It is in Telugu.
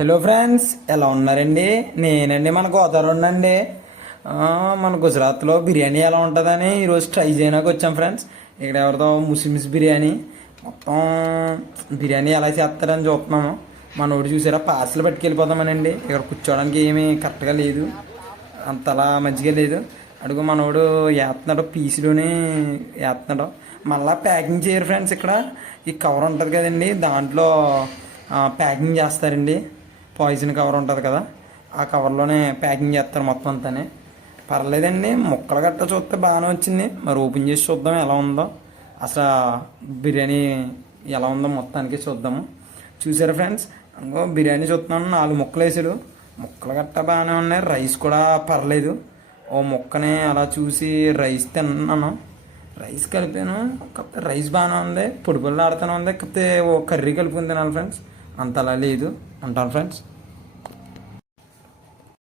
హలో ఫ్రెండ్స్, ఎలా ఉన్నారండి? నేనండి మన గోదావరి అండి. మన గుజరాత్లో బిర్యానీ ఎలా ఉంటుందని ఈరోజు ట్రై చేయడానికి వచ్చాం ఫ్రెండ్స్. ఇక్కడ ఎవరిదో ముస్లిమ్స్ బిర్యానీ మొత్తం బిర్యానీ ఎలా చేస్తారని చూస్తున్నాము. మనోడు చూసారా, పార్సల్ పట్టుకెళ్ళిపోతామనండి. ఇక్కడ కూర్చోవడానికి ఏమీ కరెక్ట్గా లేదు, అంతలా మంచిగా లేదు. అడుగు మనోడు వేస్తున్నాడు, పీసులోనే వేస్తున్నాడు. మళ్ళీ ప్యాకింగ్ చేయరు ఫ్రెండ్స్. ఇక్కడ ఈ కవర్ ఉంటుంది కదండి, దాంట్లో ప్యాకింగ్ చేస్తారండి. పాయిజన్ కవర్ ఉంటుంది కదా, ఆ కవర్లోనే ప్యాకింగ్ చేస్తారు మొత్తం అంతానే. పర్లేదండి, ముక్కలు గట్ట చూస్తే బాగానే వచ్చింది. మరి ఓపెన్ చేసి చూద్దాం ఎలా ఉందో, అసలు బిర్యానీ ఎలా ఉందో మొత్తానికి చూద్దాము. చూసారా ఫ్రెండ్స్, ఇంకో బిర్యానీ చూస్తున్నాను, 4 ముక్కలు వేసాడు. ముక్కలు గట్ట బాగానే ఉన్నాయి, రైస్ కూడా పర్లేదు. ఓ ముక్కని అలా చూసి రైస్ తిన్నాను, రైస్ కలిపాను. కాకపోతే రైస్ బాగానే ఉంది, పొడి పొడిలు ఆడుతూనే ఉంది. కాకపోతే ఓ కర్రీ కలుపుకుని తినాలి ఫ్రెండ్స్, అంతలా లేదు అంటాను ఫ్రెండ్స్.